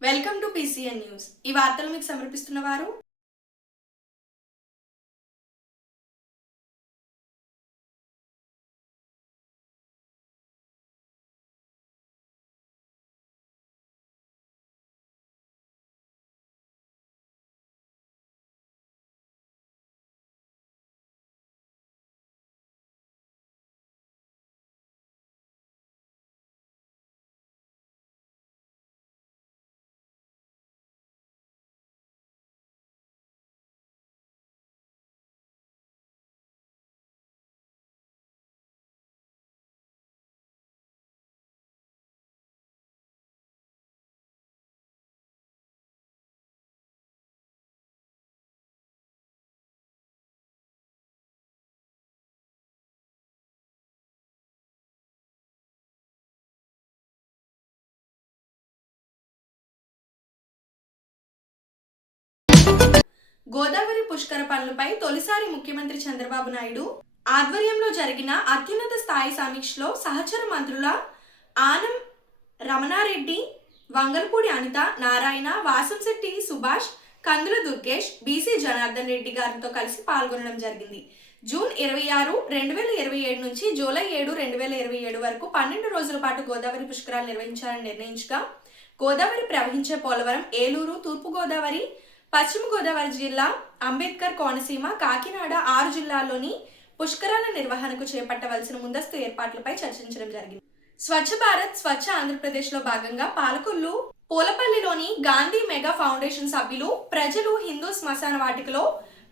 Welcome to PCN news. ఈ వార్తలు మీకు సమర్పిస్తున్న వారు గోదావరి పుష్కర పనులపై తొలిసారి ముఖ్యమంత్రి చంద్రబాబు నాయుడు ఆధ్వర్యంలో జరిగిన అత్యున్నత స్థాయి సమీక్షలో సహచర మంత్రుల ఆనం రమణారెడ్డి, వంగల్పూడి అనిత, నారాయణ, వాసంశెట్టి సుభాష్, కందుల దుర్గేష్, బీసీ జనార్దన్ రెడ్డి గారితో కలిసి పాల్గొనడం జరిగింది. జూన్ 26, 2027 నుంచి జూలై 7, 2027 వరకు 12 రోజుల పాటు గోదావరి పుష్కరాలు నిర్వహించాలని నిర్ణయించగా, గోదావరి ప్రవహించే పోలవరం, ఏలూరు, తూర్పుగోదావరి, పశ్చిమ గోదావరి జిల్లా, అంబేద్కర్ కోనసీమ, కాకినాడ 6 జిల్లాల్లోని పుష్కరాల నిర్వహణకు చేపట్టవలసిన ముందస్తు ఏర్పాట్లపై చర్చించడం జరిగింది. స్వచ్ఛ భారత్, స్వచ్ఛ ఆంధ్రప్రదేశ్లో భాగంగా పాలకొల్లు పూలపల్లిలోని గాంధీ మెగా ఫౌండేషన్ సభ్యులు ప్రజలు హిందూ శ్మశాన వాటికలో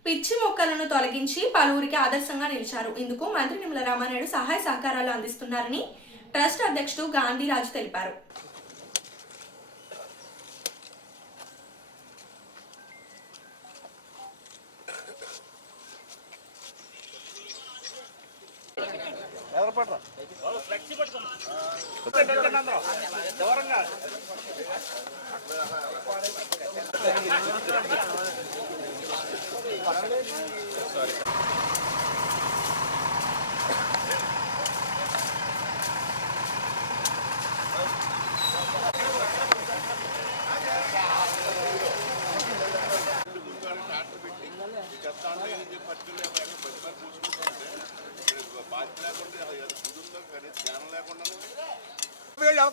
పిచ్చి మొక్కలను తొలగించి పలువురికి ఆదర్శంగా నిలిచారు. ఇందుకు మంత్రి నిమ్మల రామానాయుడు సహాయ సహకారాలు అందిస్తున్నారని ట్రస్ట్ అధ్యక్షుడు గాంధీరాజు తెలిపారు.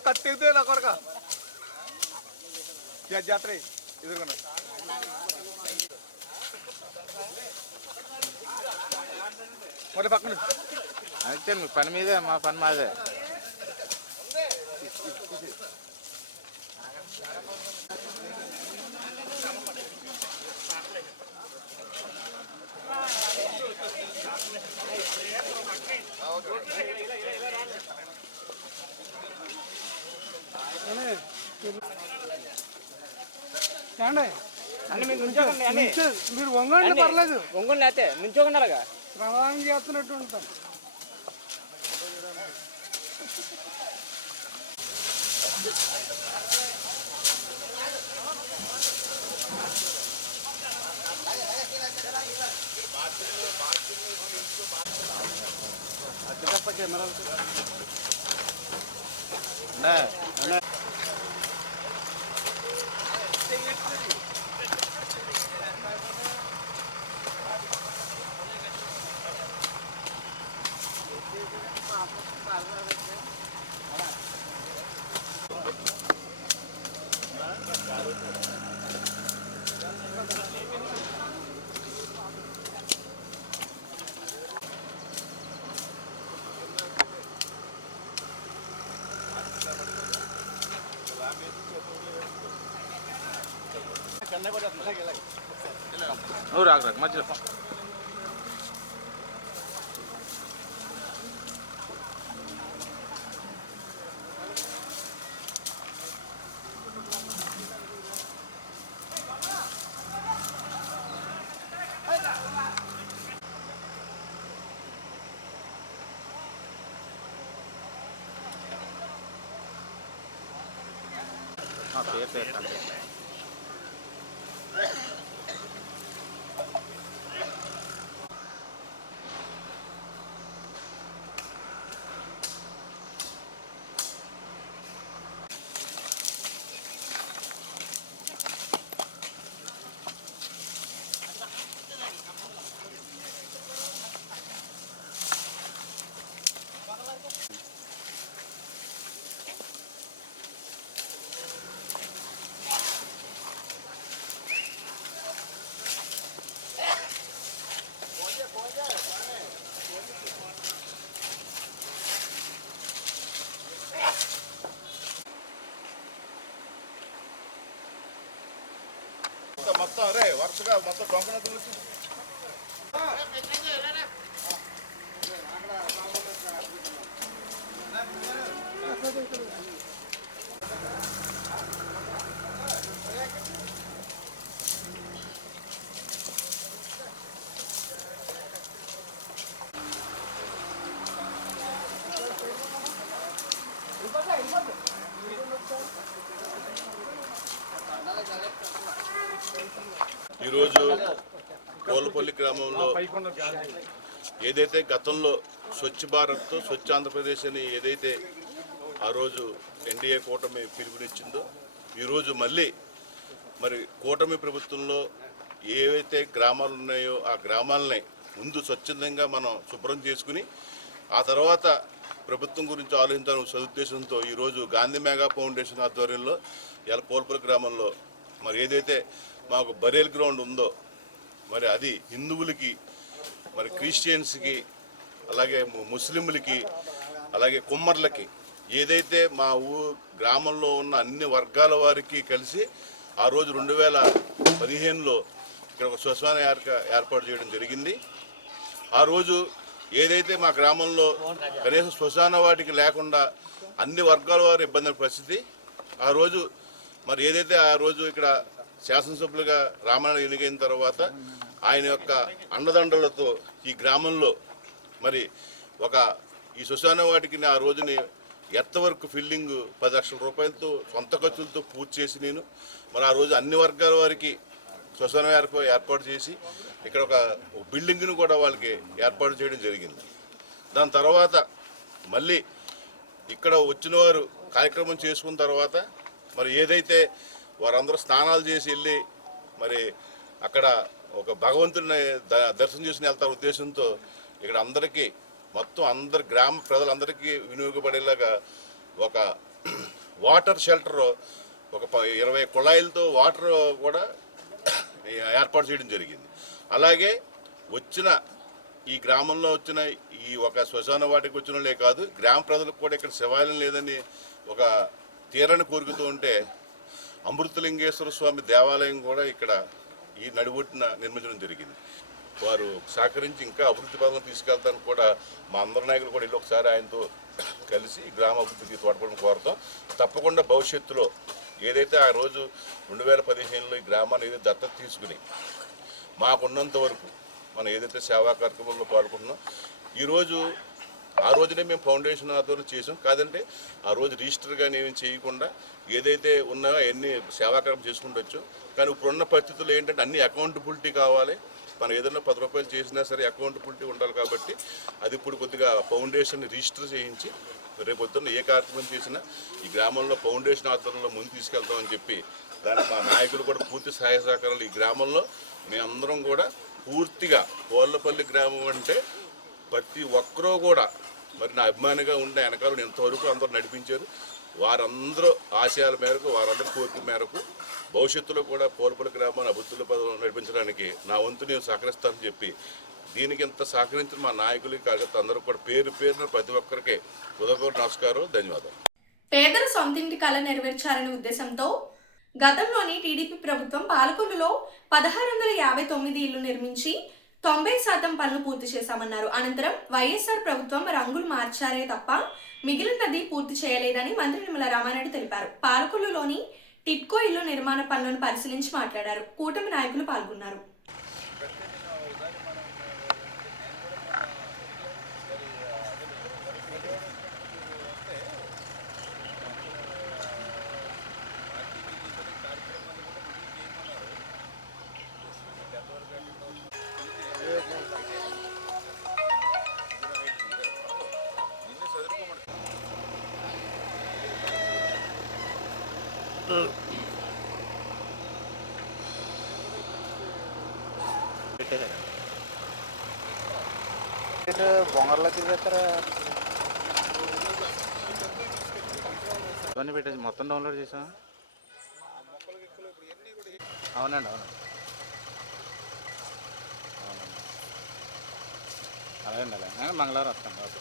కత్తితే నా కొరక జాతర ఎదురుకున్నా మరి పక్కన అయితే మీ పని మీదే, మా పని మాదే. మీరు వంగండి, పర్లేదు. వంగండి లేతే నుంచోకుండా అలాగా ప్రమాదం చేస్తున్నట్టు ఉంటాం. అచ్చప్ప కెమెరా నువ్వు రాక మధ్యలో పేరు పేరు మొత్తం రే వరుసగా మొత్తం డొంకనట్లు ఈరోజు కోలపల్లి గ్రామంలో ఏదైతే గతంలో స్వచ్ఛ భారత్ స్వచ్ఛ ఆంధ్రప్రదేశ్ అని ఏదైతే ఆ రోజు ఎన్డీఏ కూటమి పిలుపునిచ్చిందో ఈరోజు మళ్ళీ మరి కూటమి ప్రభుత్వంలో ఏవైతే గ్రామాలు ఉన్నాయో ఆ గ్రామాలని ముందు స్వచ్ఛందంగా మనం శుభ్రం చేసుకుని ఆ తర్వాత ప్రభుత్వం గురించి ఆలోచించాలనే సదుద్దేశంతో ఈరోజు గాంధీ మెగా ఫౌండేషన్ ఆధ్వర్యంలో ఇలా కోలపల్లి గ్రామంలో మరి ఏదైతే మాకు బరేల్ గ్రౌండ్ ఉందో మరి అది హిందువులకి మరి క్రిస్టియన్స్కి అలాగే ముస్లింలకి అలాగే కుమ్మర్లకి ఏదైతే మా గ్రామంలో ఉన్న అన్ని వర్గాల వారికి కలిసి ఆ రోజు 2015లో ఇక్కడ ఒక శ్మశాన ఏర్పాటు చేయడం జరిగింది. ఆ రోజు ఏదైతే మా గ్రామంలో కనీసం శ్మశాన వాటికి లేకుండా అన్ని వర్గాల వారు ఇబ్బంది పరిస్థితి ఆ రోజు మరి ఏదైతే ఆ రోజు ఇక్కడ శాసనసభ్యులుగా రామారావు ఎన్నికైన తర్వాత ఆయన యొక్క అండదండలతో ఈ గ్రామంలో మరి ఈ శ్మశాన వాటికి ఆ రోజుని ఎర్త్ ఫిల్లింగ్ 10 లక్షల రూపాయలతో సొంత ఖర్చులతో పూర్తి చేసి నేను మరి ఆ రోజు అన్ని వర్గాల వారికి శ్మశాన ఏర్పాటు చేసి ఇక్కడ ఒక బిల్డింగ్ను కూడా వాళ్ళకి ఏర్పాటు చేయడం జరిగింది. దాని తర్వాత మళ్ళీ ఇక్కడ వచ్చిన వారు కార్యక్రమం చేసుకున్న తర్వాత మరి ఏదైతే వారందరూ స్నానాలు చేసి వెళ్ళి మరి అక్కడ ఒక భగవంతుడిని దర్శనం చేసుకుని వెళ్తారు ఉద్దేశంతో ఇక్కడ అందరికీ మొత్తం అందరి గ్రామ ప్రజలందరికీ వినియోగపడేలాగా ఒక వాటర్ షెల్టర్ ఒక 20 కుళాయిలతో వాటర్ కూడా ఏర్పాటు చేయడం జరిగింది. అలాగే వచ్చిన ఈ గ్రామంలో వచ్చిన ఈ ఒక శ్మశాన వాటికి వచ్చిన వాళ్ళే కాదు గ్రామ ప్రజలకు కూడా ఇక్కడ శివాలయం లేదని ఒక తీరని కోరుకుతూ ఉంటే అమృతలింగేశ్వర స్వామి దేవాలయం కూడా ఇక్కడ ఈ నడిబొట్టున నిర్మించడం జరిగింది. వారు సహకరించి ఇంకా అభివృద్ధి పథకం తీసుకెళ్తానికి కూడా మా అందరి నాయకులు కూడా వెళ్ళి ఒకసారి ఆయనతో కలిసి గ్రామ అభివృద్ధికి తోడ్పడడం కోరుతాం. తప్పకుండా భవిష్యత్తులో ఏదైతే ఆ రోజు 2015లో ఈ గ్రామాన్ని ఏదైతే దత్తత తీసుకుని మాకున్నంత వరకు మనం ఏదైతే సేవా కార్యక్రమంలో పాల్గొంటున్నాం ఈరోజు ఆ రోజునే మేము ఫౌండేషన్ ఆధ్వర్యం చేసాం. కాదంటే ఆ రోజు రిజిస్టర్ కానీ ఏమి చేయకుండా ఏదైతే ఉన్నాయో అవన్నీ సేవా కార్యక్రమం చేసుకుంటూ కానీ ఇప్పుడున్న పరిస్థితులు ఏంటంటే అన్ని అకౌంటబిలిటీ కావాలి. మనం ఏదైనా 10 రూపాయలు చేసినా సరే అకౌంటబిలిటీ ఉండాలి. కాబట్టి అది ఇప్పుడు కొద్దిగా ఫౌండేషన్ రిజిస్టర్ చేయించి రేపు పొద్దున్న ఏ కార్యక్రమం చేసినా ఈ గ్రామంలో ఫౌండేషన్ ఆధ్వర్యంలో ముందు తీసుకెళ్తామని చెప్పి దానికి మా నాయకులు కూడా పూర్తి సహాయ సహకారాలు ఈ గ్రామంలో మేమందరం కూడా పూర్తిగా కోళ్ళపల్లి గ్రామం అంటే ప్రతి ఒక్కరూ కూడా మరి నా అభిమానిగా ఉండే వెనకాలను ఎంతవరకు అందరూ నడిపించారు. వారందరూ ఆశయాల మేరకు వారందరూ కోరిక మేరకు భవిష్యత్తులో కూడా కోలపల్లి గ్రామాన్ని అభివృద్ధిలో నడిపించడానికి నా వంతు నేను సహకరిస్తానని చెప్పి దీనికి ఇంత సహకరించిన మా నాయకులకి కార్యకర్తలు అందరూ కూడా పేరు పేరున ప్రతి ఒక్కరికి హృదయపూర్వక నమస్కారం, ధన్యవాదాలు. పేదల సొంతింటి కళ నెరవేర్చాలనే ఉద్దేశంతో గతంలోని టీడీపీ ప్రభుత్వం పాలకొల్లులో 1659 ఇళ్లు నిర్మించి 90% పనులు పూర్తి చేశామన్నారు. అనంతరం వైఎస్ఆర్ ప్రభుత్వం రంగులు మార్చారే తప్ప మిగిలినది పూర్తి చేయలేదని మంత్రి నిమ్మల రామారెడ్డి తెలిపారు. పాలకొల్లులోని టిట్కో ఇల్లు నిర్మాణ పనులను పరిశీలించి మాట్లాడారు. కూటమి నాయకులు పాల్గొన్నారు. బొంగర్లో తిరిగేస్తారా ఇవన్నీ పెట్టేసి మొత్తం డౌన్లోడ్ చేసాం. అవునండి అవునండి అలాగే అలాగే మంగళవారం వస్తాను. ఓకే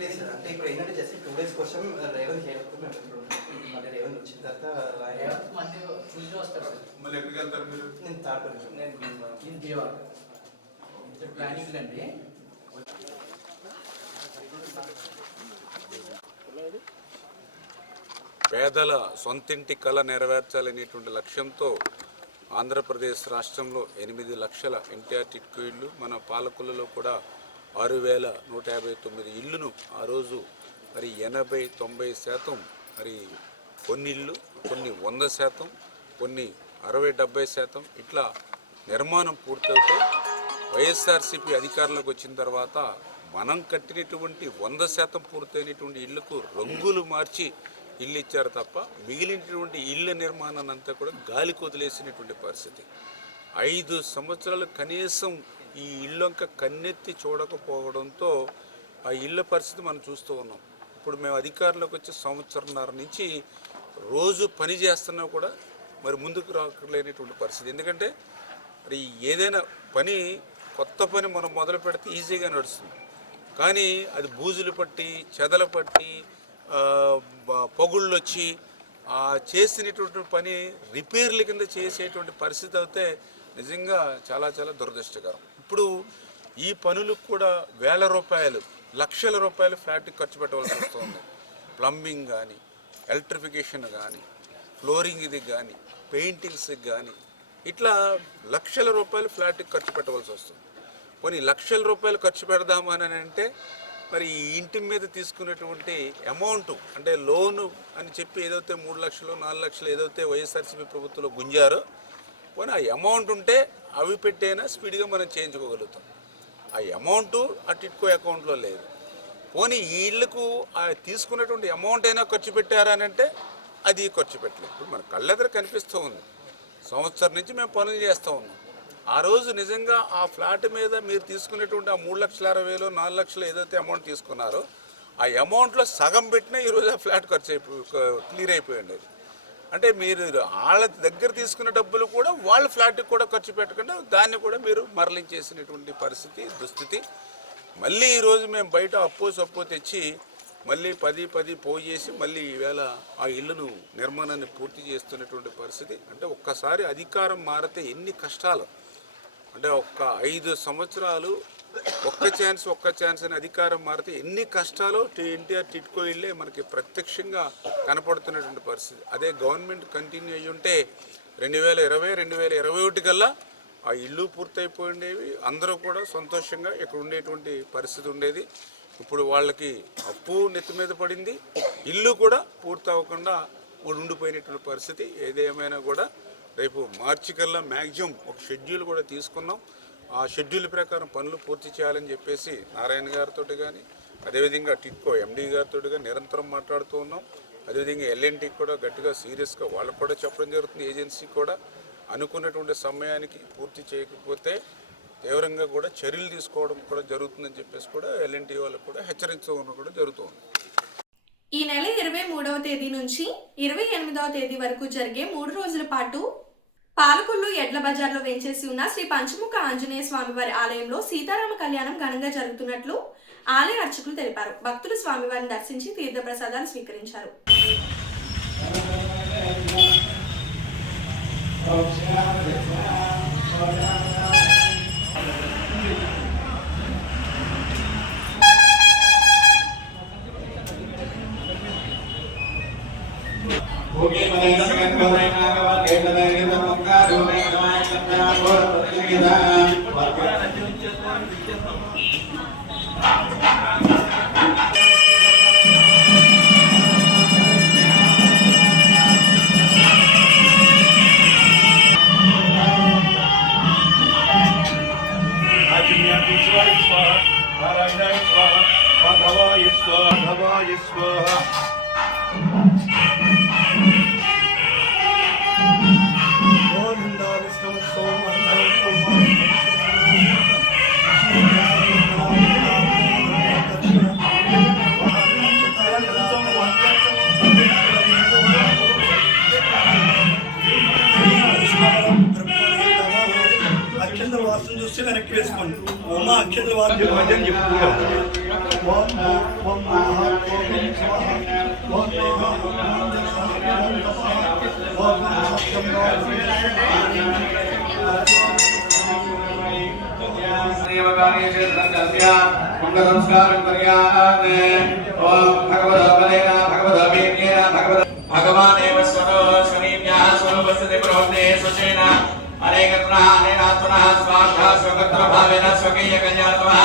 లేదు సార్, అంటే ఇప్పుడు ఏంటంటే జస్ట్ 2 days కోసం రేవంత్ చేయకపోతే మేము ఇప్పుడు మళ్ళీ రేవంత్ వచ్చిన తర్వాత మండే ట్యూస్డే వస్తారు సార్. మళ్ళీ ఎక్కడికి వెళ్తారు మీరు? నేను తాడుకొని నేను దేవాల ప్లానింగ్ అండి. పేదల సొంతింటి కళ నెరవేర్చాలనేటువంటి లక్ష్యంతో ఆంధ్రప్రదేశ్ రాష్ట్రంలో 8 లక్షల ఎన్టీఆర్ టిట్కో ఇళ్ళు, మన పాలకులలో కూడా 6,159 ఇళ్ళను ఆ రోజు మరి 80-90% మరి కొన్ని ఇళ్ళు, కొన్ని 100%, కొన్ని 60-70% ఇట్లా నిర్మాణం పూర్తవుతే వైఎస్ఆర్సీపీ అధికారంలోకి వచ్చిన తర్వాత మనం కట్టినటువంటి 100% పూర్తయినటువంటి ఇళ్లకు రంగులు మార్చి ఇల్లు ఇచ్చారు తప్ప మిగిలినటువంటి ఇళ్ళ నిర్మాణాన్ని అంతా కూడా గాలికి వదిలేసినటువంటి పరిస్థితి. 5 సంవత్సరాలు కనీసం ఈ ఇళ్ళంక కన్నెత్తి చూడకపోవడంతో ఆ ఇళ్ళ పరిస్థితి మనం చూస్తూ ఉన్నాం. ఇప్పుడు మేము అధికారంలోకి వచ్చి 1.5 సంవత్సరం నుంచి రోజు పని చేస్తున్నా కూడా మరి ముందుకు రాలేనటువంటి పరిస్థితి. ఎందుకంటే మరి ఏదైనా పని, కొత్త పని మనం మొదలు పెడితే ఈజీగా నడుస్తుంది, కానీ అది బూజులు పట్టి, చెదలు పట్టి, పొగుళ్ళు వచ్చి చేసినటువంటి పని రిపేర్ల కింద చేసేటువంటి పరిస్థితి అయితే నిజంగా చాలా చాలా దురదృష్టకరం. ఇప్పుడు ఈ పనులకు కూడా వేల రూపాయలు, లక్షల రూపాయలు ఫ్లాట్కి ఖర్చు పెట్టవలసి వస్తుంది. ప్లంబింగ్ కానీ, ఎలక్ట్రిఫికేషన్ కానీ, ఫ్లోరింగ్ ఇది కానీ, పెయింటింగ్స్కి కానీ ఇట్లా లక్షల రూపాయలు ఫ్లాట్కి ఖర్చు పెట్టవలసి వస్తుంది. కొన్ని లక్షల రూపాయలు ఖర్చు పెడదామని అంటే మరి ఈ ఇంటి మీద తీసుకునేటువంటి అమౌంట్, అంటే లోను అని చెప్పి ఏదైతే 3 లక్షలు 4 లక్షలు ఏదైతే వైఎస్ఆర్సీపీ ప్రభుత్వంలో గుంజారో, పోనీ ఆ అమౌంట్ ఉంటే అవి పెట్టైనా స్పీడ్గా మనం చేయించుకోగలుగుతాం. ఆ అమౌంట్ ఆ టిట్కో అకౌంట్లో లేదు. పోనీ ఈ ఇళ్లకు తీసుకున్నటువంటి అమౌంట్ అయినా ఖర్చు పెట్టారా అని అంటే అది ఖర్చు పెట్టలేదు. ఇప్పుడు మన కళ్ళెదర కనిపిస్తూ ఉంది. 1 సంవత్సరం నుంచి మేము పనులు చేస్తూ ఉన్నాం. ఆ రోజు నిజంగా ఆ ఫ్లాట్ మీద మీరు తీసుకునేటువంటి ఆ 3,60,000 4 లక్షలు ఏదైతే అమౌంట్ తీసుకున్నారో ఆ అమౌంట్లో సగం పెట్టినా ఈరోజు ఆ ఫ్లాట్ ఖర్చు క్లియర్ అయిపోయింది. అంటే మీరు వాళ్ళ దగ్గర తీసుకున్న డబ్బులు కూడా వాళ్ళ ఫ్లాట్కి కూడా ఖర్చు పెట్టకుండా దాన్ని కూడా మీరు మరలించేసినటువంటి పరిస్థితి, దుస్థితి. మళ్ళీ ఈరోజు మేము బయట అప్పు తెచ్చి మళ్ళీ 10 పోయేసి మళ్ళీ ఈవేళ ఆ ఇళ్ళను నిర్మాణాన్ని పూర్తి చేస్తున్నటువంటి పరిస్థితి. అంటే ఒక్కసారి అధికారం మారితే ఎన్ని కష్టాలు, అంటే 5 సంవత్సరాలు ఒక్క ఛాన్స్ అని అధికారం మారితే ఎన్ని కష్టాలు ఎన్టీఆర్ టిట్కో ఇళ్ళే మనకి ప్రత్యక్షంగా కనపడుతున్నటువంటి పరిస్థితి. అదే గవర్నమెంట్ కంటిన్యూ అయ్యి ఉంటే 2020-2021 కల్లా ఆ ఇల్లు పూర్తయిపోయిండేవి, అందరూ కూడా సంతోషంగా ఇక్కడ ఉండేటువంటి పరిస్థితి ఉండేది. ఇప్పుడు వాళ్ళకి అప్పు నెత్తి మీద పడింది, ఇల్లు కూడా పూర్తి అవ్వకుండా ఉండిపోయినటువంటి పరిస్థితి. ఏదేమైనా కూడా రేపు మార్చి కల్లా మ్యాక్సిమం ఒక షెడ్యూల్ కూడా తీసుకున్నాం. ఆ షెడ్యూల్ ప్రకారం పనులు పూర్తి చేయాలని చెప్పేసి నారాయణ గారితో కానీ, అదేవిధంగా టిట్కో ఎండీ గారితో కానీ నిరంతరం మాట్లాడుతూ ఉన్నాం. అదేవిధంగా ఎల్ఎన్టీకి కూడా గట్టిగా సీరియస్గా వాళ్ళకు కూడా చెప్పడం జరుగుతుంది. ఏజెన్సీ కూడా అనుకున్నటువంటి సమయానికి పూర్తి చేయకపోతే తీవ్రంగా కూడా చర్యలు తీసుకోవడం కూడా జరుగుతుందని చెప్పేసి కూడా ఎల్ఎన్టీ వాళ్ళకు కూడా హెచ్చరించడం కూడా జరుగుతుంది. ఈ నెల 23వ తేదీ నుంచి 28వ తేదీ వరకు జరిగే 3 రోజుల పాటు పాలకొల్లు ఎడ్ల బజార్లో వేంచేసి ఉన్న శ్రీ పంచముఖ ఆంజనేయ స్వామివారి ఆలయంలో సీతారామ కళ్యాణం ఘనంగా జరుగుతున్నట్లు ఆలయ అర్చకులు తెలిపారు. భక్తులు స్వామివారిని దర్శించి తీర్థప్రసాదాలు స్వీకరించారు. నారాయణాయ స్వాహ మాధవాయ స్వాహ మాధవాయ స్వాహ గోవిందా విష్ణు అక్షంత వాసన చూస్తే వెనక్కి వేసుకోండి. ఓమా అక్షంత వాద్యం భజన చెప్పుకుంటాం. భగవానేవ స్వరూపేణ స్వరూపస్థితి ప్రవృత్తే సుచేన అనేకత్రః అనేనాత్మనః స్వార్థ స్వకర్తృ భావేన స్వకీయ కళ్యాణమః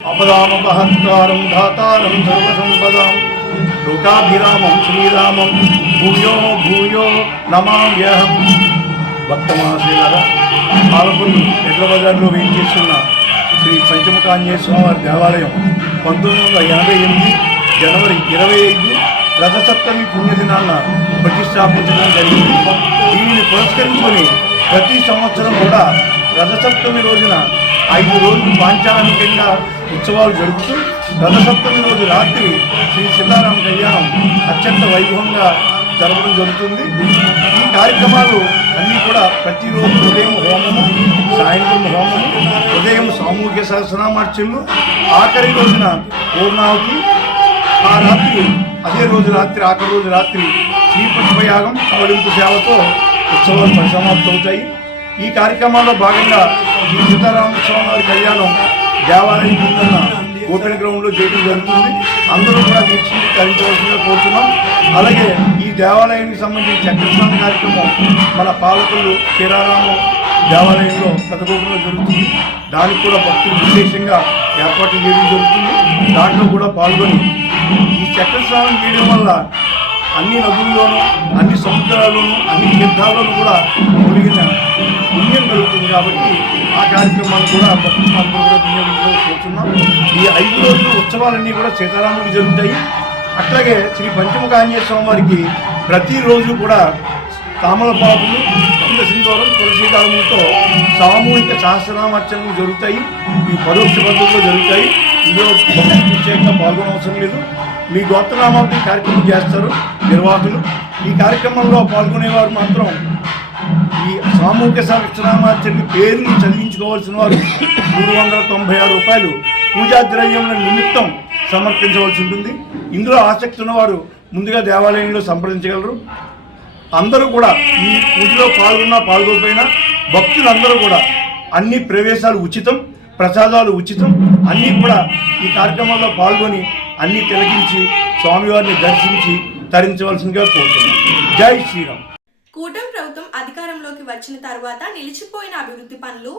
అపదామపహర్తారం ధాతారం సర్వసంపదాం లోకాభిరామం శ్రీరామం భూయో భూయో నమామ్యహం. భక్తమహాశయులారా, పాలకొల్లు ఎడ్ల బజార్లో వేయించేస్తున్న శ్రీ పంచముఖ ఆంజనేయ స్వామివారి దేవాలయం 1988 జనవరి 25 రథసప్తమి పుణ్యదినాన్న ప్రతిష్టాపించడం జరిగింది. దీనిని పురస్కరించుకొని ప్రతి సంవత్సరం కూడా రథసప్తమి రోజున 5 రోజులు పాంచాలికంగా ఉత్సవాలు జరుపుతూ రథసప్తమి రోజు రాత్రి శ్రీ సీతారామ కళ్యాణం అత్యంత వైభవంగా జరపడం జరుగుతుంది. ఈ కార్యక్రమాలు అన్నీ కూడా ప్రతిరోజు ఉదయం హోమము, సాయంత్రం హోమము, ఉదయం సామూహిక సహస్రనామార్చనలు, ఆఖరి రోజున పూర్ణాహుతి, ఆ రాత్రి అదే రోజు రాత్రి ఆఖరి రోజు రాత్రి శ్రీపక్షయాగం పవడింపు సేవతో ఉత్సవాలు పరిసమాప్తవుతాయి. ఈ కార్యక్రమాల్లో భాగంగా శ్రీ సీతారామస్వామి వారి కళ్యాణం దేవాలయం ముందున్న ఓపెన్ గ్రౌండ్లో చేయడం జరుగుతుంది. అందరూ కూడా వీక్షించవలసిందిగా కోరుతున్నాం. అలాగే ఈ దేవాలయానికి సంబంధించి చక్రస్నాన కార్యక్రమం మన పాలకొల్లు శ్రీరారామం దేవాలయంలో పెద్దగోపురంలో జరుగుతుంది. దానికి కూడా భక్తులు విశేషంగా ఏర్పాట్లు చేయడం జరుగుతుంది. దాంట్లో కూడా పాల్గొని ఈ చక్రస్నానం చేయడం వల్ల అన్ని నదుల్లోనూ, అన్ని సముద్రాల్లోనూ, అన్ని తీర్థాల్లోనూ కూడా మునిగిన పుణ్యం కలుగుతుంది. కాబట్టి ఆ కార్యక్రమాలు కూడా భక్తులందరూ కూడా వినియోగించుకోవచ్చున్నాం. ఈ 5 రోజులు ఉత్సవాలన్నీ కూడా సీతారాముడికి జరుగుతాయి. అట్లాగే శ్రీ పంచముఖ ఆంజనేయ స్వామి వారికి ప్రతిరోజు కూడా తామలపాకులు, సింధూరం, తులసీదాములతో సామూహిక సహస్రనామార్చనలు జరుగుతాయి. ఈ పరోక్ష పద్ధతిలో జరుగుతాయి. ఇందులో ప్రత్యేకంగా పాల్గొనవసరం లేదు. మీ గోత్రనామావళి కార్యక్రమం చేస్తారు నిర్వాహకులు. ఈ కార్యక్రమంలో పాల్గొనేవారు మాత్రం ఈ సామూహిక సహస్రనామార్చనకి పేర్లు చదివించుకోవాల్సిన వారు 396 రూపాయలు పూజా ద్రవ్యముల నిమిత్తం సమర్పించవలసి ఉంటుంది. ఇందులో ఆసక్తి ఉన్నవారు ముందుగా దేవాలయంలో సంప్రదించగలరు. అందరూ కూడా ఈ పూజలో పాల్గొకపోయినా భక్తులందరూ కూడా అన్ని ప్రవేశాలు ఉచితం, ప్రసాదాలు ఉచితం. అన్నీ కూడా ఈ కార్యక్రమంలో పాల్గొని అన్నీ తిలకించి స్వామివారిని దర్శించి తరించవలసిందిగా కోరుతున్నాం. జై శ్రీరామ్. కూటమి ప్రభుత్వం అధికారంలోకి వచ్చిన తర్వాత నిలిచిపోయిన అభివృద్ధి పనులు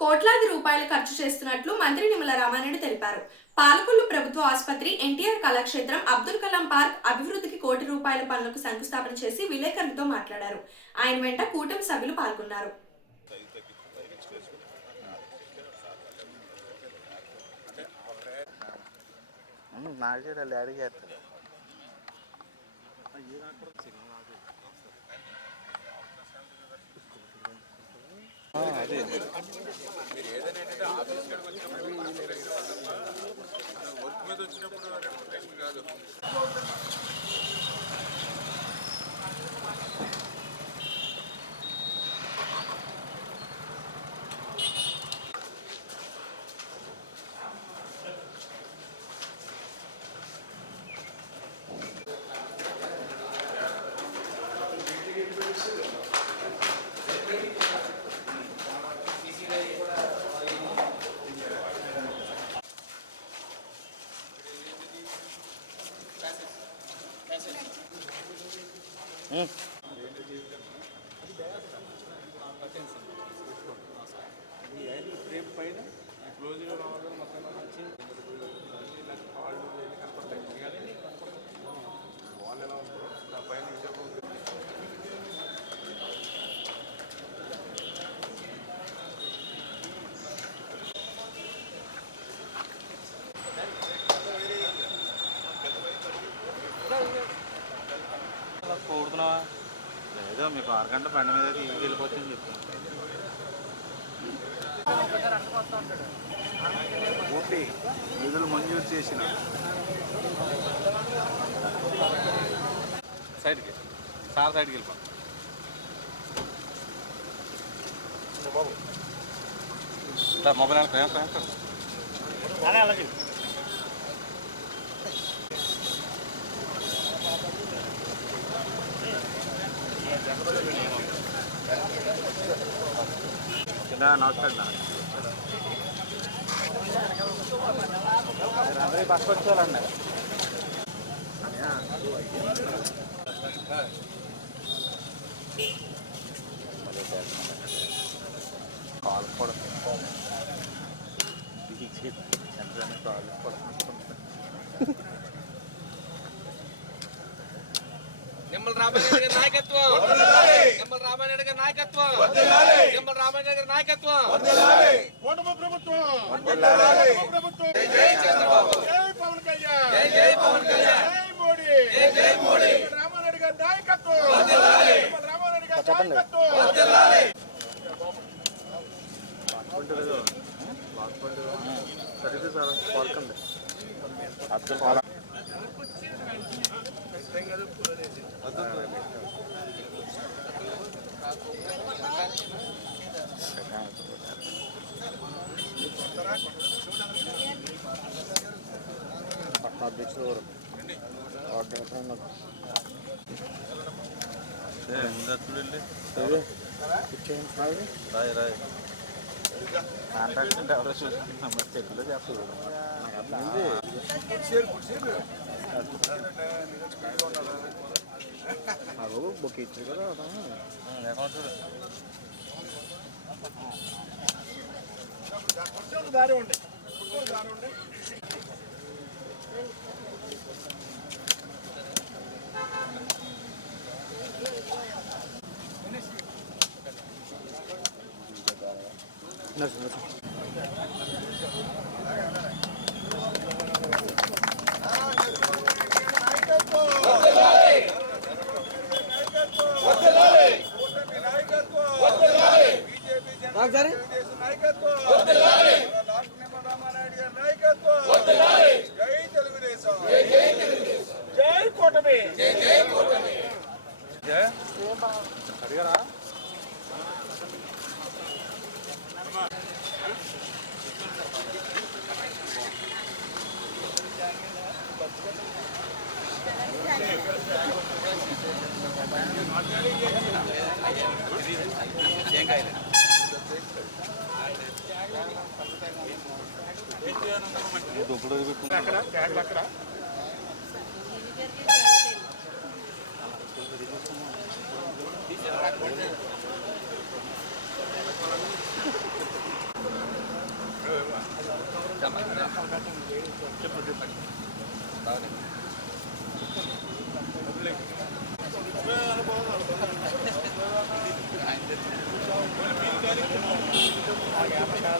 కోట్లాది రూపాయలు ఖర్చు చేస్తున్నట్లు మంత్రి నిమ్మల రామారెడ్డి తెలిపారు. పాలకొల్లు ప్రభుత్వ ఆసుపత్రి, ఎన్టీఆర్ కళాక్షేత్రం, అబ్దుల్ కలాం పార్క్ అభివృద్ధికి కోటి రూపాయల పనులకు శంకుస్థాపన చేసి విలేకరులతో మాట్లాడారు. ఆయన వెంట కూటమి సభ్యులు పాల్గొన్నారు. మీరు ఏదైనా ఆఫీస్ కాడికి వచ్చినప్పుడు వర్క్ మీద వచ్చినప్పుడు కాదు. ఫ్రేమ్ పైన క్లోజ్గా రావాలి మొత్తం వచ్చి కాళ్ళు కనపడతాయి కానీ వాళ్ళు ఎలా ఉంటారో దానిపైన కోరుతున్నావా లేదో మీకు 6 గంటల బండి మీద ఇంటికి వెళ్ళిపోతుందని చెప్తాను. ఓకే నిధులు మంజూరు చేసిన సైడ్కి సార్ సైడ్కి వెళ్ళిపో. సార్ మొబైల్ అలాగే నమస్కారం. అందరూ బస్సు వచ్చేవాళ్ళండి. కాల్ కూడా కాల్ కూడా నిమ్మల రామారెడ్డి గారి నాయకత్వం, నిమ్మల రామారెడ్డి గారి నాయకత్వం, నిమ్మల రామారెడ్డి గారి నాయకత్వం. జై చంద్రబాబు, జై పవన్ కళ్యాణ్, జై పవన్ కళ్యాణ్, జై మోడీ, జై మోడీ. రామారెడ్డి గారి నాయకత్వం, రామారెడ్డి గారి నాయకత్వం. సరిగ్గా సార్ పాల్కండి అబ్దుల్ పట్నాధ్యక్షుడు రాయ్ రాయ్ కాంట్రాక్ట్ ఎవరో చూసుకుంటున్నాం తెలుగులో చెప్పదు నాకు బుక్ ఇచ్చారు కదా దారి ఉండే అడిగారా అక్కడ అక్కడ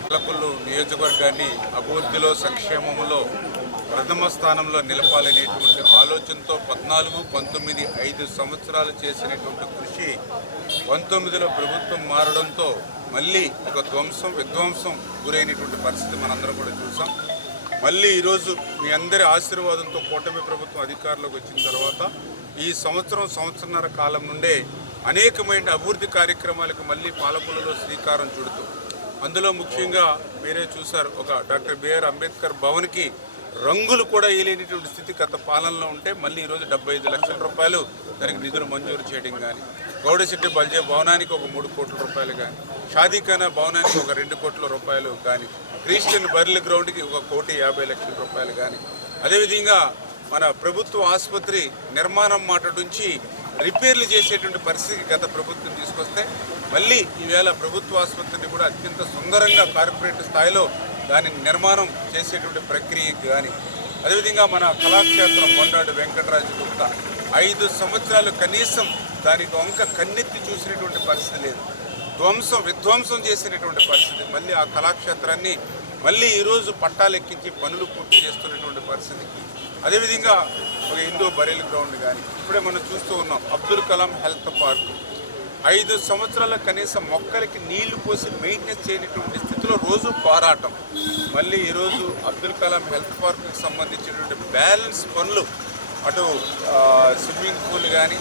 పాలకొల్లు నియోజకవర్గాన్ని అభివృద్ధిలో సంక్షేమంలో ప్రథమ స్థానంలో నిలపాలనేటువంటి ఆలోచనతో 14, 19, 5 సంవత్సరాలు చేసినటువంటి కృషి 19లో ప్రభుత్వం మారడంతో మళ్ళీ ఒక విధ్వంసం గురైనటువంటి పరిస్థితి మనందరం కూడా చూసాం. మళ్ళీ ఈరోజు మీ అందరి ఆశీర్వాదంతో కూటమి ప్రభుత్వం అధికారంలోకి వచ్చిన తర్వాత ఈ సంవత్సరంన్నర కాలం నుండే అనేకమైన అభివృద్ధి కార్యక్రమాలకు మళ్ళీ పాలకొల్లులో శ్రీకారం చుడుతూ అందులో ముఖ్యంగా మీరే చూశారు ఒక డాక్టర్ బిఆర్ అంబేద్కర్ భవన్కి రంగులు కూడా వేయలేనటువంటి స్థితి గత పాలనలో ఉంటే మళ్ళీ ఈరోజు 75 లక్షల రూపాయలు దానికి నిధులు మంజూరు చేయడం కానీ గౌడశెట్టి బల్జే భవనానికి ఒక 3 కోట్ల రూపాయలు కానీ షాదీఖానా భవనానికి ఒక 2 కోట్ల రూపాయలు కానీ క్రిస్టియన్ బర్రెల గ్రౌండ్కి 1,50,00,000 రూపాయలు కానీ అదేవిధంగా మన ప్రభుత్వ ఆసుపత్రి నిర్మాణం మాట నుంచి రిపేర్లు చేసేటువంటి పరిస్థితికి గత ప్రభుత్వం తీసుకొస్తే మళ్ళీ ఈవేళ ప్రభుత్వ ఆసుపత్రిని కూడా అత్యంత సుందరంగా కార్పొరేట్ స్థాయిలో దాని నిర్మాణం చేసేటువంటి ప్రక్రియకి కానీ, అదేవిధంగా మన కళాక్షేత్రం కొండాడు వెంకటరాజు గుప్తా 5 సంవత్సరాలు కనీసం దానికి వంక కన్నెత్తి చూసినటువంటి పరిస్థితి లేదు. విధ్వంసం చేసినటువంటి పరిస్థితి. మళ్ళీ ఆ కళాక్షేత్రాన్ని మళ్ళీ ఈరోజు పట్టాలెక్కించి పనులు పూర్తి చేస్తున్నటువంటి పరిస్థితికి, అదేవిధంగా ఒక ఇండో బరేల్ గ్రౌండ్ కానీ, ఇప్పుడే మనం చూస్తూ ఉన్నాం అబ్దుల్ కలాం హెల్త్ పార్క్ 5 సంవత్సరాల కనీసం మొక్కలకి నీళ్లు పోసి మెయింటెనెన్స్ చేయనటువంటి స్థితిలో రోజు పోరాటం. మళ్ళీ ఈరోజు అబ్దుల్ కలాం హెల్త్ పార్క్కి సంబంధించినటువంటి బ్యాలెన్స్ పనులు, అటు స్విమ్మింగ్ పూల్ కానీ,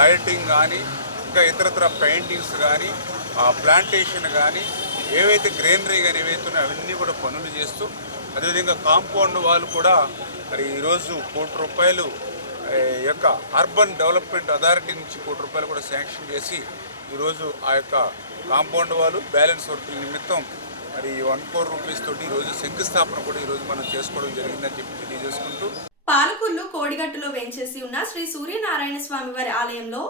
లైటింగ్ కానీ, ఇంకా ఇతరత్ర పెయింటింగ్స్ కానీ, ప్లాంటేషన్ కానీ, ఏవైతే గ్రీనరీ కానీ ఏవైతే ఉన్నాయో అవన్నీ కూడా పనులు చేస్తూ, అదేవిధంగా కాంపౌండ్ వాళ్ళు కూడా మరి ఈరోజు ₹1 కోటి యొక్క అర్బన్ డెవలప్మెంట్ అథారిటీ నుంచి ₹1 కోటి కూడా శాంక్షన్ చేసి ఈరోజు ఆ యొక్క కాంపౌండ్ వాళ్ళు బ్యాలెన్స్ వర్క్ నిమిత్తం మరి ₹1 కోటి తోటి ఈరోజు శంకుస్థాపన కూడా ఈరోజు మనం చేసుకోవడం జరిగిందని చెప్పి తెలియజేసుకుంటూ, పాలకొల్లు కోడిగట్టులో వేంచేసి ఉన్న శ్రీ సూర్యనారాయణ స్వామివారి ఆలయంలో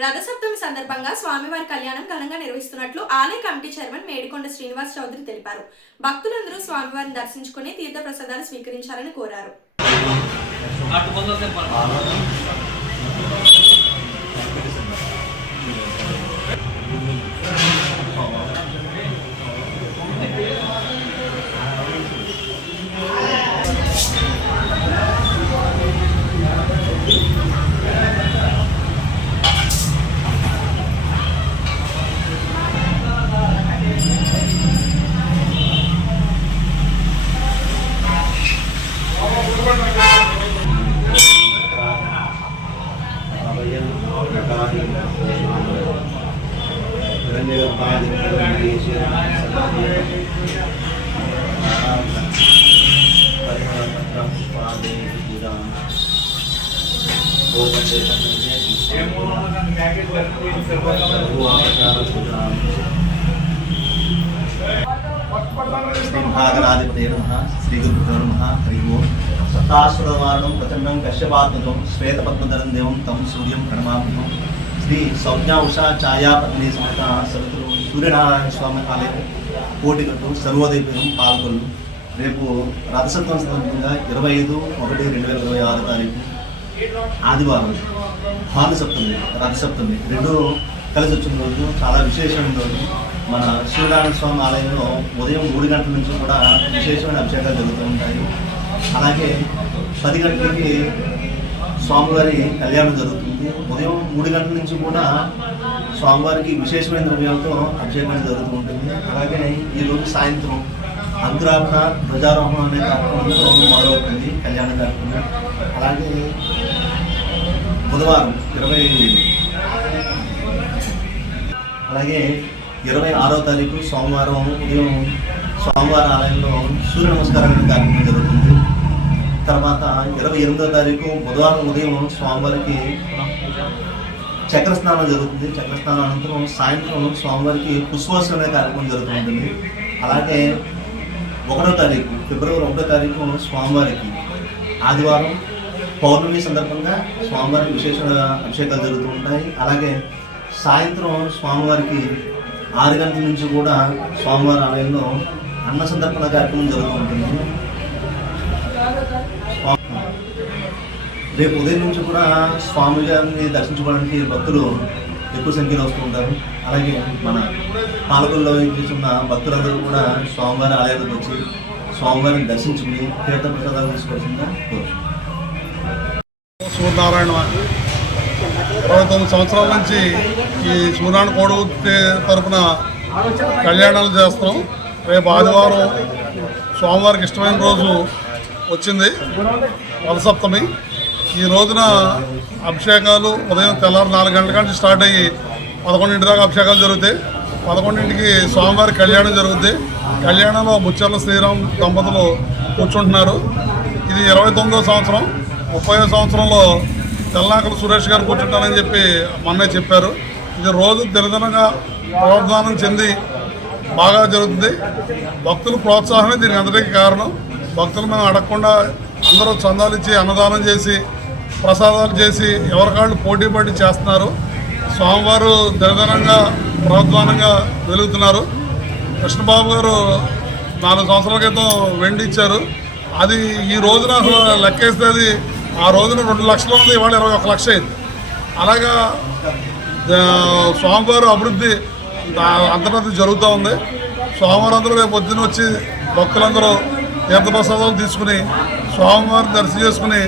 రథసప్తమి సందర్భంగా స్వామివారి కళ్యాణం ఘనంగా నిర్వహిస్తున్నట్లు ఆలయ కమిటీ చైర్మన్ మేడికొండ శ్రీనివాస్ చౌదరి తెలిపారు. భక్తులందరూ స్వామివారిని దర్శించుకుని తీర్థ ప్రసాదాలు స్వీకరించాలని కోరారు. శ్రీమహాగణాధిపతయే నమః. శ్రీ గురుభ్యో నమః. హరి ఓం. సప్తాశ్వరవారణం ప్రచండం కశ్యపాత్మజం శ్వేతపద్మధరం దేవం తం సూర్యం ప్రణమామ్యహం. శ్రీ సౌజ్ఞా ఉషా ఛాయా పత్ని సమేత సవితులు సూర్యనారాయణ స్వామి ఆలయం కోటిగట్టు సర్వోదయపురం పాల్గొల్లు. రేపు రథసప్తమి సందర్భంగా 25/1/2026 ఆదివారం భానుసప్తమి రథసప్తమి రెండు కలిసి వచ్చిన రోజు చాలా విశేషమైన రోజు. మన సూర్యనారాయణ స్వామి ఆలయంలో ఉదయం 3 గంటల నుంచి కూడా విశేషమైన అభిషేకాలు జరుగుతూ ఉంటాయి. అలాగే 10 గంటలకి స్వామివారి కళ్యాణం జరుగుతుంది. ఉదయం 3 గంటల నుంచి కూడా స్వామివారికి విశేషమైన ద్రవ్యాలతో అభిషేకం జరుగుతూ ఉంటుంది. అలాగే ఈరోజు సాయంత్రం అంకురార్పణ ధ్వజారోహణ అనే కార్యక్రమంతో మొదలవుతుంది కళ్యాణ కార్యక్రమం. అలాగే బుధవారం 26వ తారీఖు సోమవారం ఉదయం స్వామివారి ఆలయంలో సూర్య నమస్కారం అనే కార్యక్రమం జరుగుతుంది. తర్వాత 28వ తారీఖు బుధవారం ఉదయం స్వామివారికి చక్రస్నానం జరుగుతుంది. చక్రస్నానం అనంతరం సాయంత్రం స్వామివారికి పుష్పోత్సవం అనే కార్యక్రమం జరుగుతుంటుంది. అలాగే 1వ తారీఖు ఫిబ్రవరి 1వ తారీఖు స్వామివారికి ఆదివారం పౌర్ణమి సందర్భంగా స్వామివారికి విశేషమైన అభిషేకాలు జరుగుతూ ఉంటాయి. అలాగే సాయంత్రం స్వామివారికి 6 గంటల నుంచి కూడా స్వామివారి ఆలయంలో అన్న సందర్పణ కార్యక్రమం జరుగుతూ ఉంటుంది. రేపు ఉదయం నుంచి కూడా స్వామి గారిని దర్శించుకోవడానికి భక్తులు ఎక్కువ సంఖ్యలో వస్తూ ఉంటారు. అలాగే మన పాలకొల్లో ఉన్న భక్తులందరూ కూడా స్వామివారి ఆలయానికి వచ్చి స్వామివారిని దర్శించుకుని తీర్థ ప్రసాదాలు తీసుకోవాల్సిందిగా కోరుతున్నాం. సూర్యనారాయణ 29 సంవత్సరాల నుంచి ఈ సూర్యనారాయణ కోడి తరపున కళ్యాణాలు చేస్తున్నాం. రేపు ఆదివారం స్వామివారికి ఇష్టమైన రోజు వచ్చింది రథసప్తమి. ఈ రోజున అభిషేకాలు ఉదయం తెల్లారు 4 గంటల నుంచి స్టార్ట్ అయ్యి 11 దాకా అభిషేకాలు జరుగుతాయి. 11కి స్వామివారి కళ్యాణం జరుగుద్ది. కళ్యాణంలో ముచ్చర్ల శ్రీరామ్ దంపతులు కూర్చుంటున్నారు. ఇది 29వ సంవత్సరం. 30వ సంవత్సరంలో తెల్లాకల సురేష్ గారు కూర్చుంటారని చెప్పి మొన్నే చెప్పారు. ఇది రోజు దినదినంగా ప్రోత్సాహం చెంది బాగా జరుగుతుంది. భక్తుల ప్రోత్సాహమే దీనికి అందరికీ కారణం. భక్తులు మనం అడగకుండా అందరూ చందాలు ఇచ్చి అన్నదానం చేసి ప్రసాదాలు చేసి ఎవరికాళ్ళు పోటీ పడి చేస్తున్నారు. స్వామివారు దినదినంగా ప్రోద్వానంగా వెలుగుతున్నారు. కృష్ణబాబు గారు 4 సంవత్సరాల క్రితం వెండి ఇచ్చారు. అది ఈ రోజున లెక్కేస్తే అది ఆ రోజున 2 లక్షలు ఉంది, ఇవాళ 21 లక్ష అయింది. అలాగా స్వామివారు అభివృద్ధి అంతర్గత జరుగుతూ ఉంది. స్వామివారు అందరూ రేపు పొద్దున వచ్చి భక్తులందరూ తీర్థప్రసాదాలు తీసుకుని స్వామివారిని దర్శనం చేసుకుని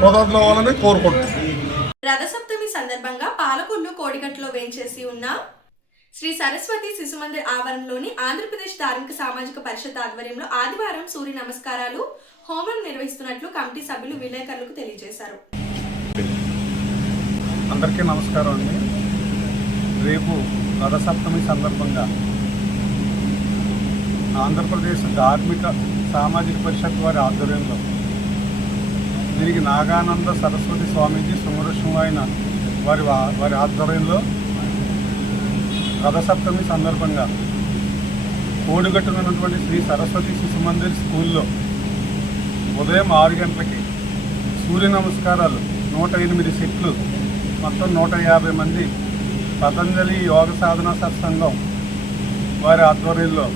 కృతజ్ఞతలు అవ్వాలని కోరుకుంటున్నాం. రథసప్తమి సందర్భంగా పాలకొల్లు కోడిగట్టులో వేంచేసి ఉన్న శ్రీ సరస్వతి శిశుమందిర్ ఆవరణలోని ఆంధ్రప్రదేశ్ ధార్మిక సామాజిక పరిషత్ ఆధ్వర్యంలో ఆదివారం సూర్య నమస్కారాలు హోమం నిర్వహిస్తున్నట్లు కమిటీ సభ్యులు విలేకరులకు తెలియజేశారు. అందరికీ నమస్కారం అండి. రేపు రథసప్తమి సందర్భంగా ఆంధ్రప్రదేశ్ ధార్మిక సామాజిక పరిషత్ వారి ఆధ్వర్యంలో దీనికి నాగానంద సరస్వతి స్వామీజీ సుమరశివాయన వారి ఆధ్వర్యంలో రథసప్తమి సందర్భంగా కోడిగట్టున ఉన్నటువంటి శ్రీ సరస్వతి శిశుమందిర్ స్కూల్లో ఉదయం 6 గంటలకి సూర్య నమస్కారాలు 108 సెట్లు మొత్తం 150 మంది పతంజలి యోగ సాధన సత్సంగం వారి ఆధ్వర్యంలో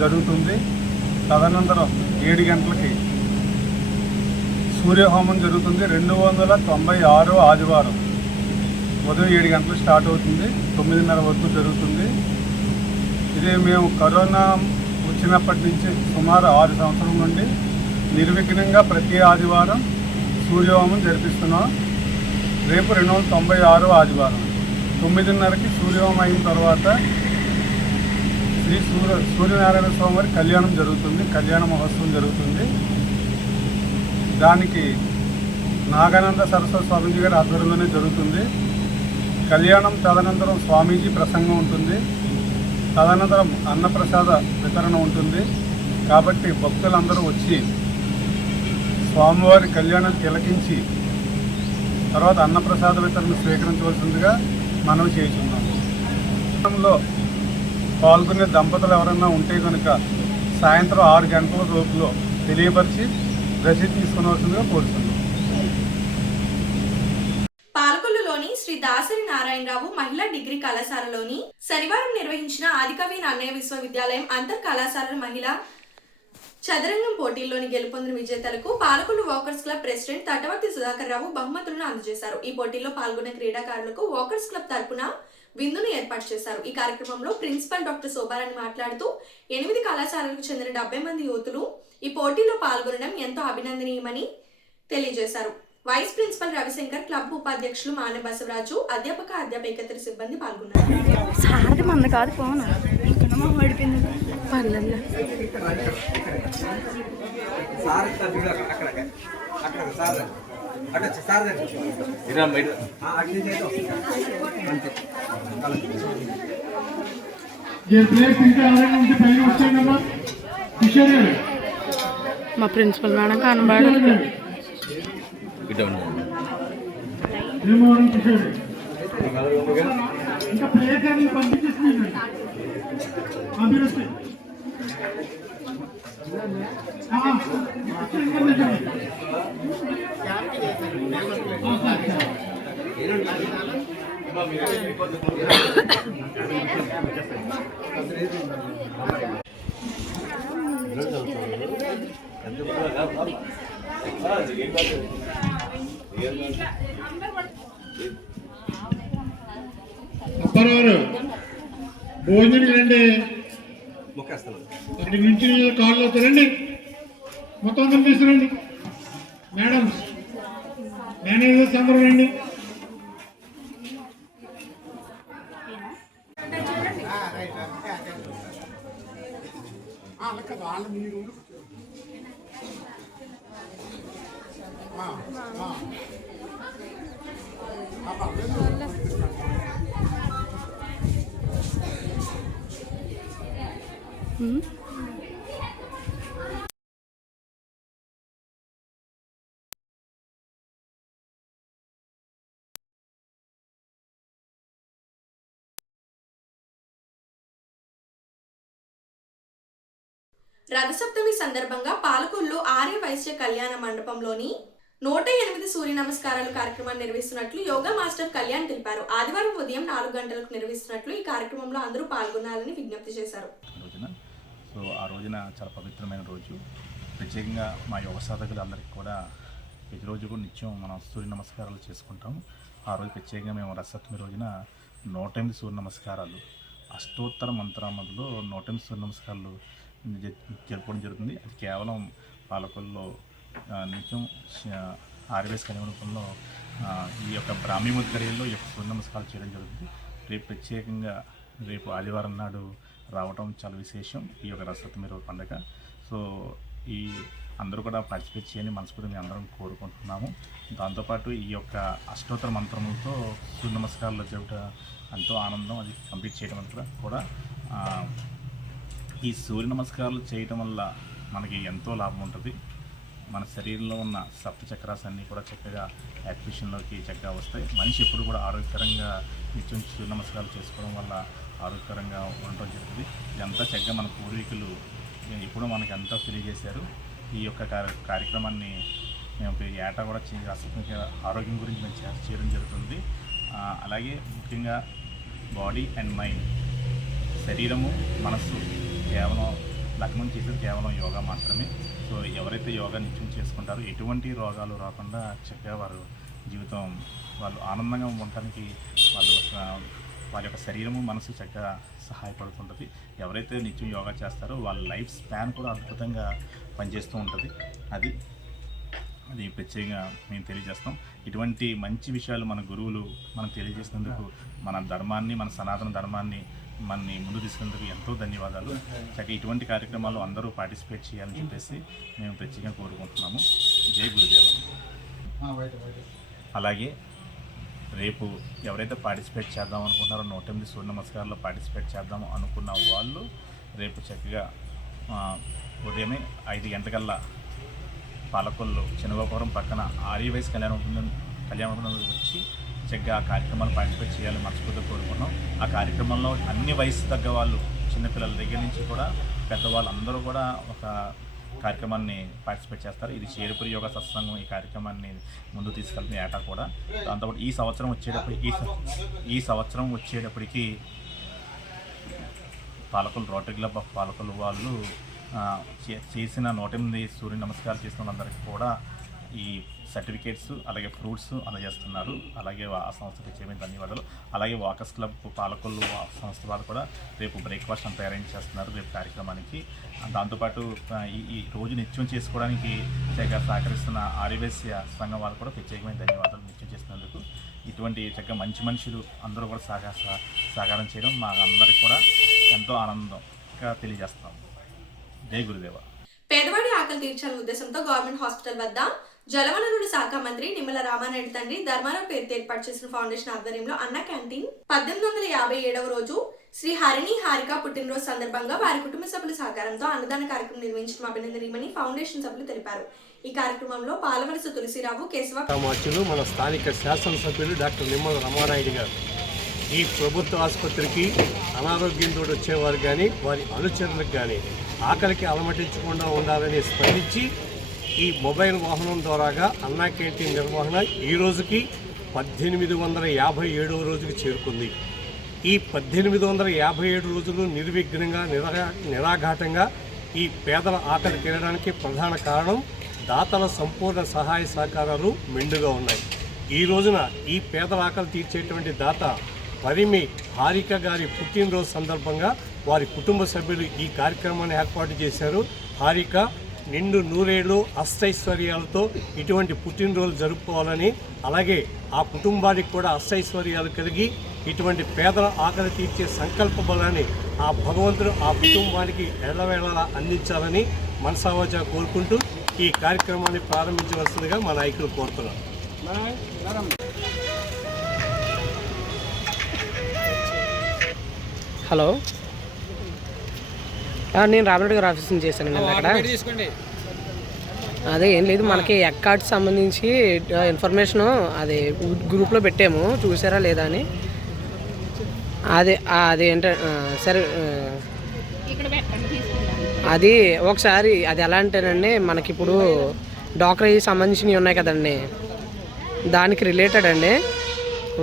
జరుగుతుంది. తదనంతరం 7 గంటలకి సూర్యహోమం జరుగుతుంది. 296వ ఆదివారం ఉదయం 7 గంటలు స్టార్ట్ అవుతుంది, 9:30 వరకు జరుగుతుంది. ఇది మేము కరోనా వచ్చినప్పటి నుంచి సుమారు 6 సంవత్సరం నుండి నిర్విఘ్నంగా ప్రతి ఆదివారం సూర్యహోమం జరిపిస్తున్నాం. రేపు 296వ ఆదివారం 9:30కి సూర్యహోమం అయిన తర్వాత శ్రీ సూర్యనారాయణ స్వామి వారి కళ్యాణం జరుగుతుంది, కళ్యాణ మహోత్సవం జరుగుతుంది. దానికి నాగానంద సరస్వతి స్వామీజీ గారి ఆధ్వర్యంలోనే జరుగుతుంది. కళ్యాణం తదనంతరం స్వామీజీ ప్రసంగం ఉంటుంది, తదనంతరం అన్నప్రసాద వితరణ ఉంటుంది. కాబట్టి భక్తులందరూ వచ్చి స్వామివారి కళ్యాణం తిలకించి తర్వాత అన్నప్రసాద వితరణ స్వీకరించవలసిందిగా మనవి చేస్తున్నాము. పాల్గొనే దంపతులు ఎవరైనా ఉంటే కనుక సాయంత్రం 6 గంటల లోపులో తెలియపరిచి రసీదు తీసుకునవలసిందిగా కోరుతున్నాం. పాలకొల్లులోని శ్రీ దాసరి నారాయణరావు మహిళా డిగ్రీ కళాశాలలోని శనివారం నిర్వహించిన ఆదికవి నన్నయ్య విశ్వవిద్యాలయం అంతర్ కళాశాలల మహిళా చదరంగం పోటీల్లోని గెలుపొందిన విజేతలకు Palakollu walkers club president Tatavarthi Sudhakar Rao బహుమతులను అందజేశారు. ఈ పోటీల్లో పాల్గొన్న క్రీడాకారులకు వాకర్స్ క్లబ్ తరపున విందును ఏర్పాటు చేశారు. ఈ కార్యక్రమంలో ప్రిన్సిపల్ డాక్టర్ శోభారాణి మాట్లాడుతూ 8 కళాశాలలకు చెందిన 70 మంది యువతులు ఈ పోటీలో పాల్గొనడం ఎంతో అభినందనీయమని తెలియజేశారు. వైస్ ప్రిన్సిపల్ రవిశంకర్, క్లబ్ ఉపాధ్యక్షులు మాన బసవరాజు, అధ్యాపకేతర సిబ్బంది పాల్గొన్నారు. మా ప్రిన్సిపల్ మేడం కనబడదు. అప్పరారు భోజనం రండి, అక్కడి నుంచి కాళ్ళు అవుతారండి, మొత్తం అందరం తీసుకురండి. మేడం మేనేజర్స్ అందరూ రండి. రథసప్తమి సందర్భంగా పాలకొల్లు ఆర్య వైశ్య కళ్యాణ మండపంలోని 108 సూర్య నమస్కారాలు కార్యక్రమాన్ని నిర్వహిస్తున్నట్లు యోగా మాస్టర్ కళ్యాణ్ తెలిపారు. ఆదివారం ఉదయం 4 గంటలకు నిర్వహిస్తున్నట్లు ఈ కార్యక్రమంలో అందరూ పాల్గొనాలని విజ్ఞప్తి చేశారు. ఆ రోజున చాలా పవిత్రమైన రోజు. ప్రత్యేకంగా మా యోగ సాధకులందరికీ కూడా ప్రతిరోజు కూడా నిత్యం మనం సూర్య నమస్కారాలు చేసుకుంటాం. ఆ రోజు ప్రత్యేకంగా మేము రథసప్తమి రోజున 108 సూర్య నమస్కారాలు అష్టోత్తర మంత్రామదులో 108 సూర్య నమస్కారాలు జరుపుకోవడం జరుగుతుంది. అది కేవలం పాలకొల్లో నిత్యం ఆర్యవేస్ కళ్యాణంలో ఈ యొక్క బ్రాహ్మీ ముద్గడిలో ఈ యొక్క సూర్య నమస్కారాలు చేయడం జరుగుతుంది. రేపు ప్రత్యేకంగా రేపు ఆదివారం నాడు రావటం చాలా విశేషం ఈ యొక్క రథసప్తమి రోజు పండుగ. సో ఈ అందరూ కూడా పార్టిసిపేట్ చేయని మనస్ఫూర్తిగా మేము అందరం కోరుకుంటున్నాము. దాంతోపాటు ఈ యొక్క అష్టోత్తర మంత్రములతో సూర్య నమస్కారాలు జరుగుట ఎంతో ఆనందం. అది కంప్లీట్ చేయడం వల్ల కూడా ఈ సూర్య నమస్కారాలు చేయటం వల్ల మనకి ఎంతో లాభం ఉంటుంది. మన శరీరంలో ఉన్న సప్త చక్రాస్ అన్నీ కూడా చక్కగా యాక్టివేషన్లోకి చక్కగా వస్తాయి. మనిషి ఎప్పుడు కూడా ఆరోగ్యకరంగా నిత్యం సూర్య నమస్కారాలు చేసుకోవడం వల్ల ఆరోగ్యకరంగా ఉండటం జరుగుతుంది. ఇదంతా చక్కగా మన పూర్వీకులు ఎప్పుడూ మనకి ఎంతో తెలియజేశారు. ఈ యొక్క కార్యక్రమాన్ని మేము ఏటా కూడా ఆరోగ్యం గురించి మేము చేయడం జరుగుతుంది. అలాగే ముఖ్యంగా బాడీ అండ్ మైండ్, శరీరము మనస్సు కేవలం లగ్నం చేసేది కేవలం యోగా మాత్రమే. సో ఎవరైతే యోగా నిత్యం చేసుకుంటారో ఎటువంటి రోగాలు రాకుండా చక్కగా వారు జీవితం వాళ్ళు ఆనందంగా ఉండటానికి వాళ్ళ యొక్క శరీరము మనసు చక్కగా సహాయపడుతుంటుంది. ఎవరైతే నిత్యం యోగా చేస్తారో వాళ్ళ లైఫ్ స్పాన్ కూడా అద్భుతంగా పనిచేస్తూ ఉంటుంది. అది ప్రత్యేకంగా మేము తెలియజేస్తాం. ఇటువంటి మంచి విషయాలు మన గురువులు మనకు తెలియజేసినందుకు, మన ధర్మాన్ని, మన సనాతన ధర్మాన్ని మనని ముందు తీసుకున్నందుకు ఎంతో ధన్యవాదాలు. చక్కగా ఇటువంటి కార్యక్రమాల్లో అందరూ పార్టిసిపేట్ చేయాలని చెప్పేసి మేము ప్రత్యేకంగా కోరుకుంటున్నాము. జై గురుదేవ. అలాగే రేపు ఎవరైతే పార్టిసిపేట్ చేద్దాం అనుకుంటున్నారో 108 సూర్య నమస్కారాల్లో పార్టిసిపేట్ చేద్దాం అనుకున్న వాళ్ళు రేపు చక్కగా ఉదయమే 5 గంటలకల్లా పాలకొల్లు చిన్నగోపురం పక్కన ఆర్యవైస్ కళ్యాణం వచ్చి చక్కగా ఆ కార్యక్రమాలు పార్టిసిపేట్ చేయాలని మనస్ఫూర్తిగా కోరుకున్నాం. ఆ కార్యక్రమంలో అన్ని వయసు తగ్గ వాళ్ళు, చిన్నపిల్లల దగ్గర నుంచి కూడా పెద్దవాళ్ళు అందరూ కూడా ఒక కార్యక్రమాన్ని పార్టిసిపేట్ చేస్తారు. ఇది చేరుపురి యోగా సత్సంగం ఈ కార్యక్రమాన్ని ముందు తీసుకెళ్తుంది ఏటా కూడా. దాంతోపాటు ఈ సంవత్సరం వచ్చేటప్పటికి Palakollu rotary club of Palakollu వాళ్ళు చేసిన 108 సూర్య నమస్కారాలు చేసిన వాళ్ళందరికీ కూడా ఈ సర్టిఫికేట్స్ అలాగే ఫ్రూట్స్ అందజేస్తున్నారు. అలాగే ఆ సంస్థకి చేయమని ధన్యవాదాలు. అలాగే వాకర్స్ క్లబ్ పాలకొల్లు సంస్థ వాళ్ళు కూడా రేపు బ్రేక్ఫాస్ట్ అంతా అరేంజ్ చేస్తున్నారు రేపు కార్యక్రమానికి. దాంతోపాటు ఈ రోజు నిత్యం చేసుకోవడానికి చక్కగా సహకరిస్తున్న ఆర్యవేశ్య సంఘం వాళ్ళు కూడా ప్రత్యేకమైన ధన్యవాదాలు నిత్యం చేసినందుకు. ఇటువంటి చక్కగా మంచి మనుషులు అందరూ కూడా సహకారం చేయడం మా అందరికీ కూడా ఎంతో ఆనందంగా తెలియజేస్తున్నాం. జై గురుదేవ. పేదవాడి ఆకలి తీర్చాలనే ఉద్దేశంతో గవర్నమెంట్ హాస్పిటల్ వద్ద జలవనరుల శాఖ మంత్రి నిమ్మల రామానాయుడు తండ్రి ధర్మారావు పేరుతో ఏర్పాటు చేసిన ఫౌండేషన్ ఆధ్వర్యంలో అన్న క్యాంటీన్ 1857వ రోజు శ్రీ హరిణి హారిక పుట్టినరోజు సందర్భంగా వారి కుటుంబ సభ్యుల సహకారంతో అన్నదాన కార్యక్రమం నిర్వహించడం అభినందనీయమని ఫౌండేషన్ సభ్యులు తెలిపారు. ఈ కార్యక్రమంలో పాలవలస తులసిరావు, కేశవ మన స్థానిక శాసనసభ్యులు డాక్టర్ నిమ్మల రామానాయుడు గారు ఈ ప్రభుత్వ ఆసుపత్రికి అనారోగ్యంతో వచ్చేవారు కానీ వారి అనుచరులకు కానీ ఆకలికి అలమటించకుండా ఉండాలని స్పందించి ఈ మొబైల్ వాహనం ద్వారాగా అన్నా క్యాంటీన్ నిర్వహణ ఈ రోజుకి 1857వ రోజుకి చేరుకుంది. ఈ 1857 రోజులు నిర్విఘ్నంగా నిరాఘాటంగా ఈ పేదల ఆకలి తీరడానికి ప్రధాన కారణం దాతల సంపూర్ణ సహాయ సహకారాలు మెండుగా ఉన్నాయి. ఈ రోజున ఈ పేదల ఆకలి తీర్చేటువంటి దాత పరిమి హారిక గారి పుట్టినరోజు సందర్భంగా వారి కుటుంబ సభ్యులు ఈ కార్యక్రమాన్ని ఏర్పాటు చేశారు. హారిక నిండు నూరేళ్ళు అష్టైశ్వర్యాలతో ఇటువంటి పుట్టినరోజు జరుపుకోవాలని, అలాగే ఆ కుటుంబానికి కూడా అష్టైశ్వర్యాలు కలిగి ఇటువంటి పేదల ఆకలి తీర్చే సంకల్ప బలాన్ని ఆ భగవంతుడు ఆ కుటుంబానికి ఎల్లవేళలా అందించాలని మనసావాచా కోరుకుంటూ ఈ కార్యక్రమాన్ని ప్రారంభించవలసిందిగా మా నాయకులు కోరుతున్నారు. హలో, నేను రామరెడ్డి గారి ఆఫీస్ నుంచి చేశానండి అక్కడ. అదే ఏం లేదు, మనకి ఎగ్ కార్డ్ సంబంధించి ఇన్ఫర్మేషను అది గ్రూప్లో పెట్టాము, చూసారా లేదా అని. అది ఏంటంటే సరే అది ఒకసారి అది ఎలా అంటేనండి, మనకిప్పుడు డాక్టర్కి సంబంధించినవి ఉన్నాయి కదండి, దానికి రిలేటెడ్ అండి.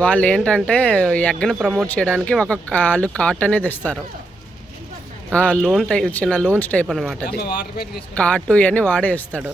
వాళ్ళు ఏంటంటే ఎగ్ని ప్రమోట్ చేయడానికి వాళ్ళు కార్ట్ అనేది ఇస్తారు. లోన్ టైప్, చిన్న లోన్స్ టైప్ అనమాట. అది కార్టు ఇవన్నీ వాడే ఇస్తాడు.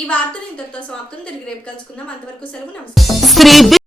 ఈ వార్తలు ఇంతటితో సమాప్తం. తిరిగి రేపు కలుసుకుందాం. అంతవరకు సెలవు. నమస్కారం.